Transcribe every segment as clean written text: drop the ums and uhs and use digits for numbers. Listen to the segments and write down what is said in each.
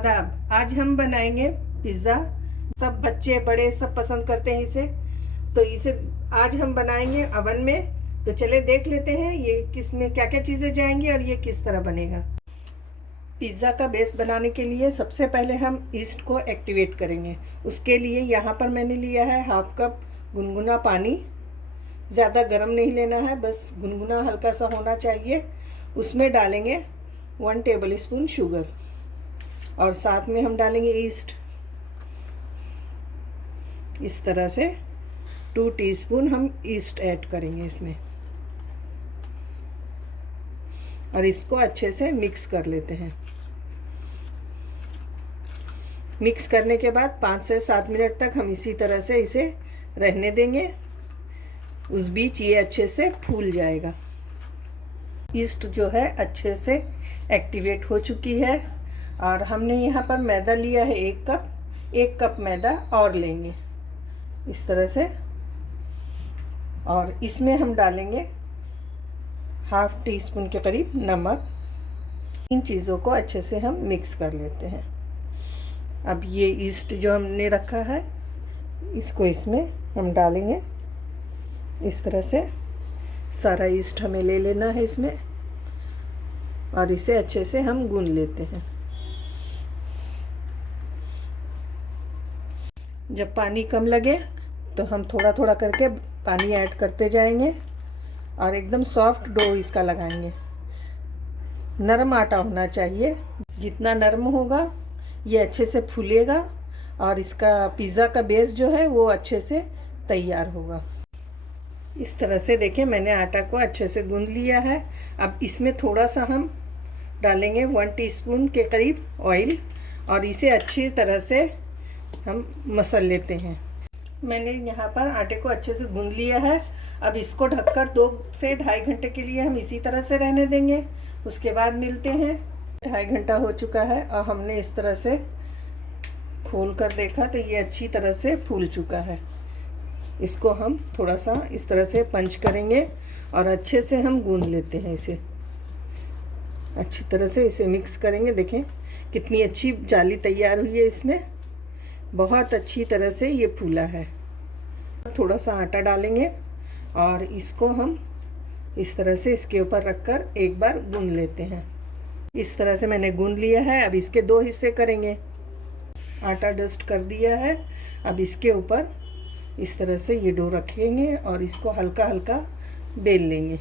आदाब। आज हम बनाएंगे पिज़्ज़ा। सब बच्चे बड़े सब पसंद करते हैं इसे, तो इसे आज हम बनाएंगे अवन में। तो चले देख लेते हैं ये किस में क्या क्या चीज़ें जाएंगी और ये किस तरह बनेगा। पिज़्ज़ा का बेस बनाने के लिए सबसे पहले हम ईस्ट को एक्टिवेट करेंगे। उसके लिए यहाँ पर मैंने लिया है हाफ कप गुनगुना पानी। ज़्यादा गर्म नहीं लेना है, बस गुनगुना हल्का सा होना चाहिए। उसमें डालेंगे 1 टेबल स्पून शुगर और साथ में हम डालेंगे ईस्ट। इस तरह से 2 टीस्पून हम ईस्ट ऐड करेंगे इसमें और इसको अच्छे से मिक्स कर लेते हैं। मिक्स करने के बाद 5 से 7 मिनट तक हम इसी तरह से इसे रहने देंगे। उस बीच ये अच्छे से फूल जाएगा। ईस्ट जो है अच्छे से एक्टिवेट हो चुकी है और हमने यहाँ पर मैदा लिया है 1 कप मैदा और लेंगे इस तरह से। और इसमें हम डालेंगे हाफ टी स्पून के करीब नमक। इन चीज़ों को अच्छे से हम मिक्स कर लेते हैं। अब ये ईस्ट जो हमने रखा है इसको इसमें हम डालेंगे इस तरह से। सारा ईस्ट हमें ले लेना है इसमें और इसे अच्छे से हम गूंद लेते हैं। जब पानी कम लगे तो हम थोड़ा थोड़ा करके पानी ऐड करते जाएंगे और एकदम सॉफ्ट डो इसका लगाएंगे। नरम आटा होना चाहिए। जितना नरम होगा ये अच्छे से फूलेगा और इसका पिज़्ज़ा का बेस जो है वो अच्छे से तैयार होगा। इस तरह से देखिए मैंने आटा को अच्छे से गूंद लिया है। अब इसमें थोड़ा सा हम डालेंगे 1 टीस्पून के करीब ऑयल और इसे अच्छी तरह से हम मसल लेते हैं। मैंने यहाँ पर आटे को अच्छे से गूंद लिया है। अब इसको ढककर 2 से 2.5 घंटे के लिए हम इसी तरह से रहने देंगे। उसके बाद मिलते हैं। 2.5 घंटा हो चुका है और हमने इस तरह से खोल कर देखा तो ये अच्छी तरह से फूल चुका है। इसको हम थोड़ा सा इस तरह से पंच करेंगे और अच्छे से हम गूंद लेते हैं इसे। अच्छी तरह से इसे मिक्स करेंगे। देखें कितनी अच्छी जाली तैयार हुई है इसमें। बहुत अच्छी तरह से ये फूला है। थोड़ा सा आटा डालेंगे और इसको हम इस तरह से इसके ऊपर रखकर एक बार गूंद लेते हैं। इस तरह से मैंने गूंद लिया है। अब इसके 2 हिस्से करेंगे। आटा डस्ट कर दिया है। अब इसके ऊपर इस तरह से ये डो रखेंगे और इसको हल्का हल्का बेल लेंगे।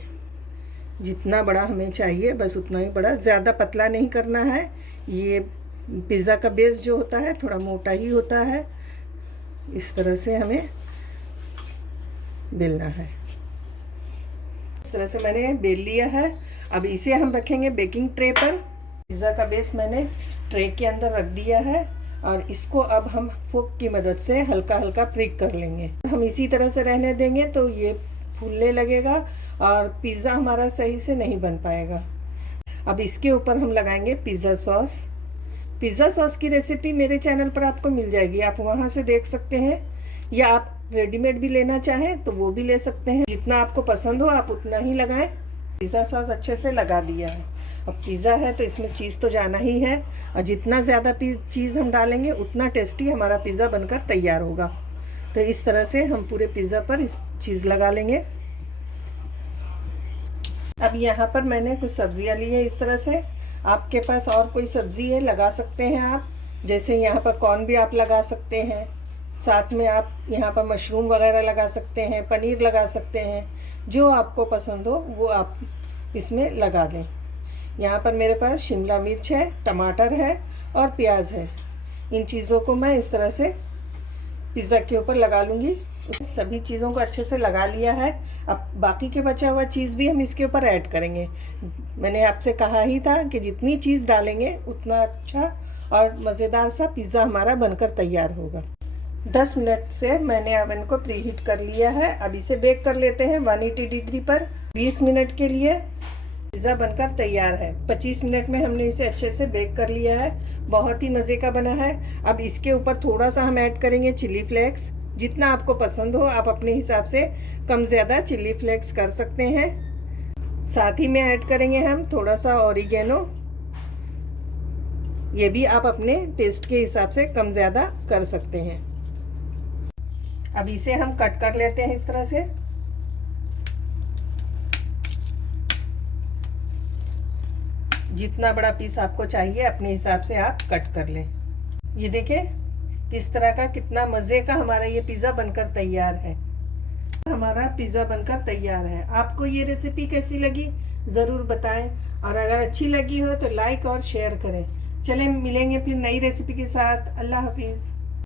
जितना बड़ा हमें चाहिए बस उतना ही बड़ा, ज़्यादा पतला नहीं करना है। ये पिज़्ज़ा का बेस जो होता है थोड़ा मोटा ही होता है। इस तरह से हमें बेलना है। इस तरह से मैंने बेल लिया है। अब इसे हम रखेंगे बेकिंग ट्रे पर। पिज़्ज़ा का बेस मैंने ट्रे के अंदर रख दिया है और इसको अब हम फोक की मदद से हल्का हल्का प्रिक कर लेंगे। हम इसी तरह से रहने देंगे तो ये फूलने लगेगा और पिज़्ज़ा हमारा सही से नहीं बन पाएगा। अब इसके ऊपर हम लगाएंगे पिज़्ज़ा सॉस। पिज़्ज़ा सॉस की रेसिपी मेरे चैनल पर आपको मिल जाएगी, आप वहाँ से देख सकते हैं या आप रेडीमेड भी लेना चाहें तो वो भी ले सकते हैं। जितना आपको पसंद हो आप उतना ही लगाएं। पिज़्ज़ा सॉस अच्छे से लगा दिया है। अब पिज़्ज़ा है तो इसमें चीज़ तो जाना ही है और जितना ज़्यादा चीज़ हम डालेंगे उतना टेस्टी हमारा पिज़्ज़ा बनकर तैयार होगा। तो इस तरह से हम पूरे पिज़्ज़ा पर इस चीज़ लगा लेंगे। अब यहाँ पर मैंने कुछ सब्जियाँ ली है इस तरह से। आपके पास और कोई सब्ज़ी है लगा सकते हैं आप। जैसे यहाँ पर कॉर्न भी आप लगा सकते हैं। साथ में आप यहाँ पर मशरूम वगैरह लगा सकते हैं, पनीर लगा सकते हैं। जो आपको पसंद हो वो आप इसमें लगा दें। यहाँ पर मेरे पास शिमला मिर्च है, टमाटर है और प्याज है। इन चीज़ों को मैं इस तरह से पिज़्ज़ा के ऊपर लगा लूँगी। सभी चीज़ों को अच्छे से लगा लिया है। अब बाकी के बचा हुआ चीज़ भी हम इसके ऊपर ऐड करेंगे। मैंने आपसे कहा ही था कि जितनी चीज़ डालेंगे उतना अच्छा और मज़ेदार सा पिज़्ज़ा हमारा बनकर तैयार होगा। 10 मिनट से मैंने ओवन को प्रीहीट कर लिया है। अब इसे बेक कर लेते हैं 180 डिग्री पर 20 मिनट के लिए। पिज़्ज़ा बनकर तैयार है। 25 मिनट में हमने इसे अच्छे से बेक कर लिया है। बहुत ही मज़े का बना है। अब इसके ऊपर थोड़ा सा हम ऐड करेंगे चिली फ्लेक्स। जितना आपको पसंद हो आप अपने हिसाब से कम ज़्यादा चिली फ्लेक्स कर सकते हैं। साथ ही में ऐड करेंगे हम थोड़ा सा ऑरिगेनो ये भी आप अपने टेस्ट के हिसाब से कम ज़्यादा कर सकते हैं। अब इसे हम कट कर लेते हैं इस तरह से। जितना बड़ा पीस आपको चाहिए अपने हिसाब से आप कट कर लें। ये देखिए किस तरह का, कितना मज़े का हमारा ये पिज़्ज़ा बनकर तैयार है। हमारा पिज़्ज़ा बनकर तैयार है। आपको ये रेसिपी कैसी लगी ज़रूर बताएं, और अगर अच्छी लगी हो तो लाइक और शेयर करें। चलें मिलेंगे फिर नई रेसिपी के साथ। अल्लाह हाफिज़।